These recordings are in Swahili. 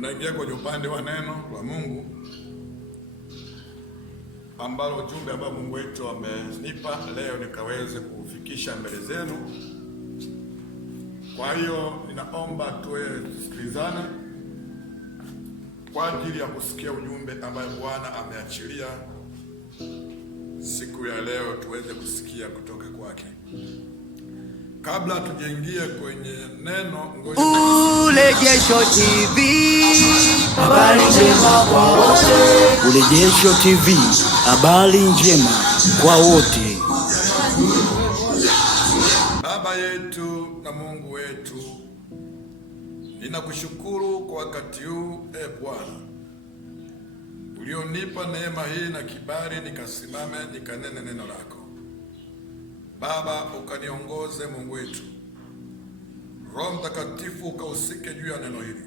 Tunaingia kwenye upande wa neno la Mungu ambalo ujumbe ambao Mungu wetu amenipa leo nikaweze kufikisha mbele zenu. Kwa hiyo ninaomba tusikilizane kwa ajili ya kusikia ujumbe ambaye Bwana ameachilia siku ya leo, tuweze kusikia kutoka kwake. Kabla tujaingia kwenye neno, ngoja Urejesho TV, habari njema kwa wote. Urejesho TV, habari njema kwa wote. Baba yetu na Mungu wetu, ninakushukuru kwa wakati huu Bwana ulionipa neema hii na kibali nikasimame nikanene neno lako. Baba, ukaniongoze Mungu wetu. Roho Mtakatifu ukahusike juu ya neno hili.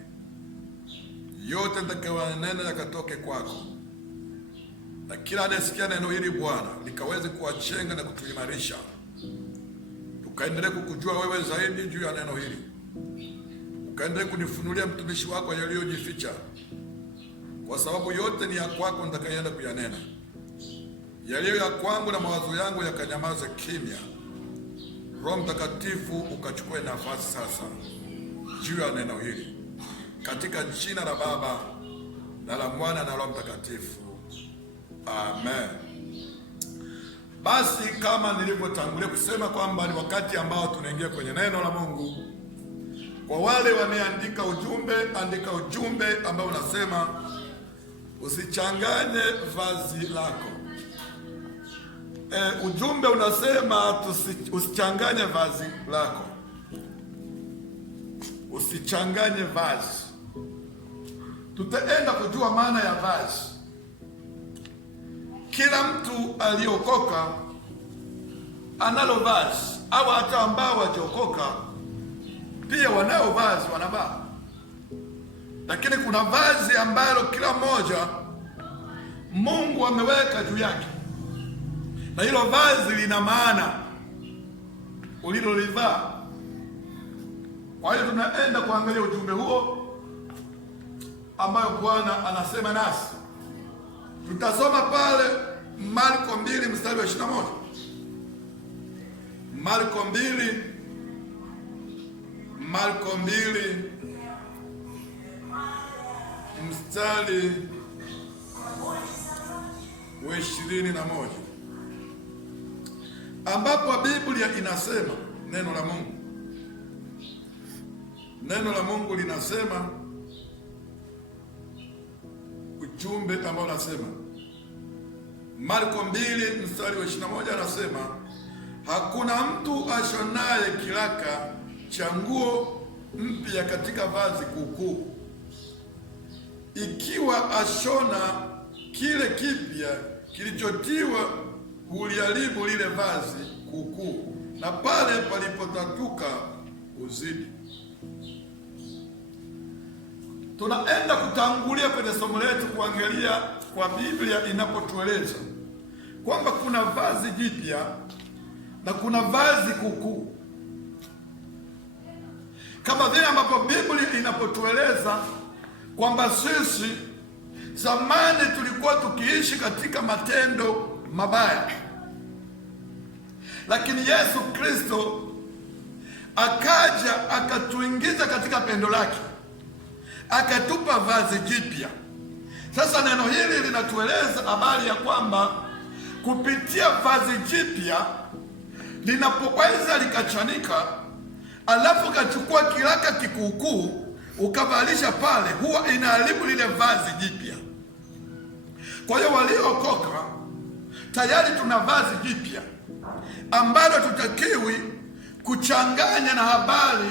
Yote nitakayoyanena yakatoke kwako, na kila anayesikia neno hili Bwana likaweze kuwachenga na kutuimarisha, tukaendelee kukujua wewe zaidi juu ya neno hili. Ukaendelee kunifunulia mtumishi wako yaliyojificha, kwa sababu yote ni ya kwako nitakayoenda kuyanena. Yaliyo ya kwangu na mawazo yangu yakanyamaze kimya. Roho Mtakatifu ukachukue nafasi sasa juu ya neno hili, katika jina la Baba na la Mwana na Roho Mtakatifu, amen. Basi kama nilivyotangulia kusema kwamba ni wakati ambao tunaingia kwenye neno la Mungu. Kwa wale wameandika ujumbe, andika ujumbe ambao unasema usichanganye vazi lako. Ujumbe unasema usichanganye vazi lako, usichanganye vazi. Tutaenda kujua maana ya vazi. Kila mtu aliokoka analo vazi, au hata ambao wajokoka pia wanao vazi wanavaa, lakini kuna vazi ambalo kila mmoja Mungu ameweka juu yake, na hilo vazi lina maana ulilolivaa. Kwa hiyo tunaenda kuangalia ujumbe huo ambayo Bwana anasema nasi. Tutasoma pale Marko 2 mstari wa 21. Marko 2 mstari wa 21, ambapo Biblia inasema, neno la Mungu linasema, ujumbe ambao unasema, Marko 2 mstari wa 21 anasema, hakuna mtu ashonaye kiraka cha nguo mpya katika vazi kuukuu. Ikiwa ashona kile kipya kilichotiwa, huliharibu lile vazi kuukuu, na pale palipotatuka uzidi. Tunaenda kutangulia kwenye somo letu kuangalia kwa Biblia inapotueleza kwamba kuna vazi jipya na kuna vazi kuukuu, kama vile ambapo Biblia inapotueleza kwamba sisi zamani tulikuwa tukiishi katika matendo mabaya, lakini Yesu Kristo akaja akatuingiza katika pendo lake, akatupa vazi jipya. Sasa neno hili linatueleza habari ya kwamba kupitia vazi jipya linapoweza likachanika, alafu kachukua kiraka kikuukuu ukavalisha pale, huwa inaharibu lile vazi jipya. Kwa hiyo waliokoka tayari tuna vazi jipya ambalo tutakiwi kuchanganya na habari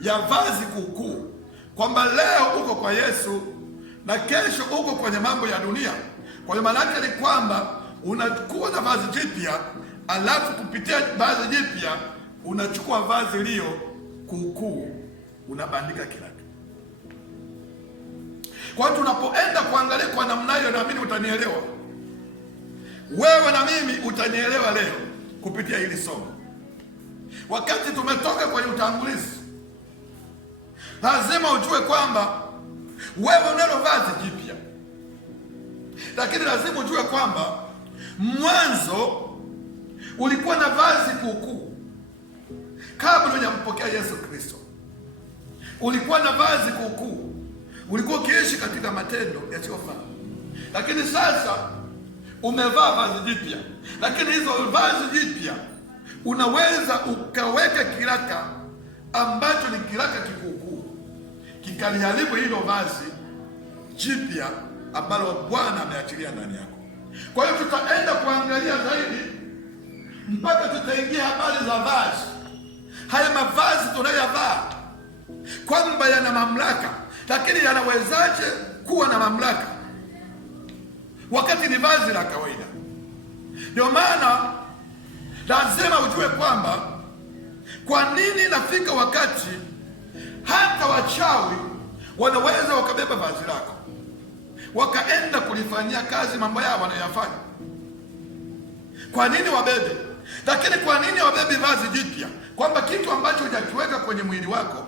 ya vazi kuukuu, kwamba leo uko kwa Yesu na kesho uko kwenye mambo ya dunia. Kwa hiyo maana yake ni kwamba unakuwa na vazi jipya, alafu kupitia vazi jipya unachukua vazi lio kuukuu unabandika kiraka. Kwa hiyo tunapoenda kuangalia kwa namna hiyo, naamini utanielewa wewe na mimi, utanielewa leo kupitia hili somo. Wakati tumetoka kwenye utangulizi, lazima ujue kwamba wewe unalo vazi jipya, lakini lazima ujue kwamba mwanzo ulikuwa na vazi kuukuu. Kabla hujampokea Yesu Kristo ulikuwa na vazi kuukuu, ulikuwa ukiishi katika matendo yasiyofaa, lakini sasa umevaa vazi jipya. Lakini hizo vazi jipya unaweza ukaweka kiraka ambacho ni kiraka kikuukuu, kikaliharibu hilo vazi jipya ambalo Bwana ameachilia ndani yako. Kwa hiyo tutaenda kuangalia zaidi mpaka tutaingia habari za vazi. Haya mavazi tunayovaa kwamba yana mamlaka, lakini yanawezaje kuwa na mamlaka wakati ni vazi la kawaida? Ndio maana lazima ujue kwamba kwa nini nafika wakati hata wachawi wanaweza wakabeba vazi lako wakaenda kulifanyia kazi mambo yao wanayofanya. Kwa nini wabebe? Lakini kwa nini wabebi vazi jipya? Kwamba kitu ambacho hujakiweka kwenye mwili wako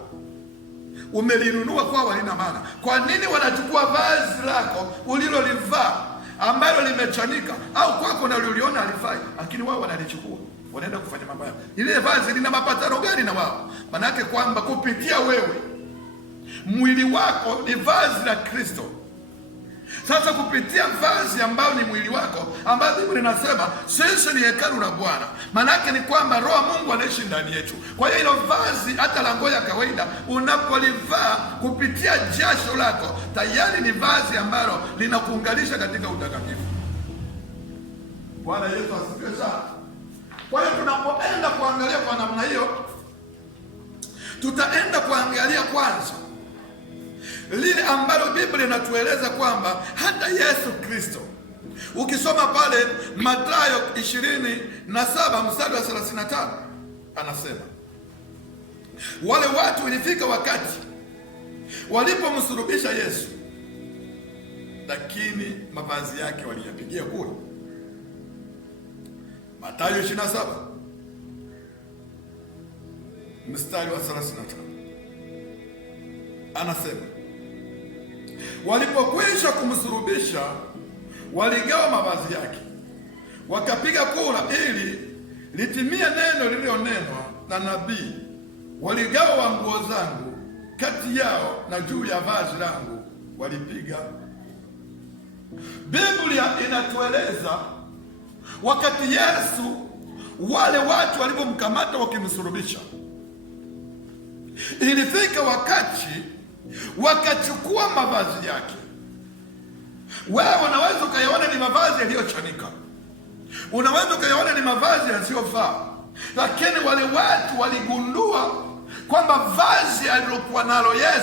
umelinunua kwao halina maana. Kwa nini wanachukua vazi lako ulilolivaa ambalo limechanika au kwako na uliona halifai, lakini wao wanalichukua wanaenda kufanya mambo yao? Ile vazi lina mapatano gani na wao? Manake kwamba kupitia wewe, mwili wako ni vazi la Kristo. Sasa kupitia vazi ambayo ni mwili wako, ambayo Biblia inasema sisi ni hekalu la Bwana, manake ni kwamba Roho Mungu anaishi ndani yetu. Kwa hiyo hilo vazi hata la nguo ya kawaida unapolivaa kupitia jasho lako, tayari ni vazi ambalo linakuunganisha katika utakatifu. Bwana Yesu asifiwe sana. Kwa hiyo tunapoenda kuangalia kwa namna hiyo, tutaenda kuangalia kwanza lile ambalo Biblia inatueleza kwamba hata Yesu Kristo, ukisoma pale Mathayo 27 mstari wa 35, anasema wale watu ilifika wakati walipomsulubisha Yesu, lakini mavazi yake waliyapigia kura. Mathayo 27 mstari wa 35 anasema walipokwisha kumsulubisha waligawa mavazi yake, wakapiga kura ili litimie neno lililonenwa na nabii, waligawa nguo zangu kati yao, na juu ya vazi langu walipiga. Biblia inatueleza wakati Yesu wale watu walipomkamata wakimsulubisha, ilifika wakati wakachukua mavazi yake. Wewe unaweza ukayaona ni mavazi yaliyochanika, unaweza ukayaona ni mavazi yasiyofaa, lakini wale watu waligundua kwamba vazi alilokuwa nalo Yesu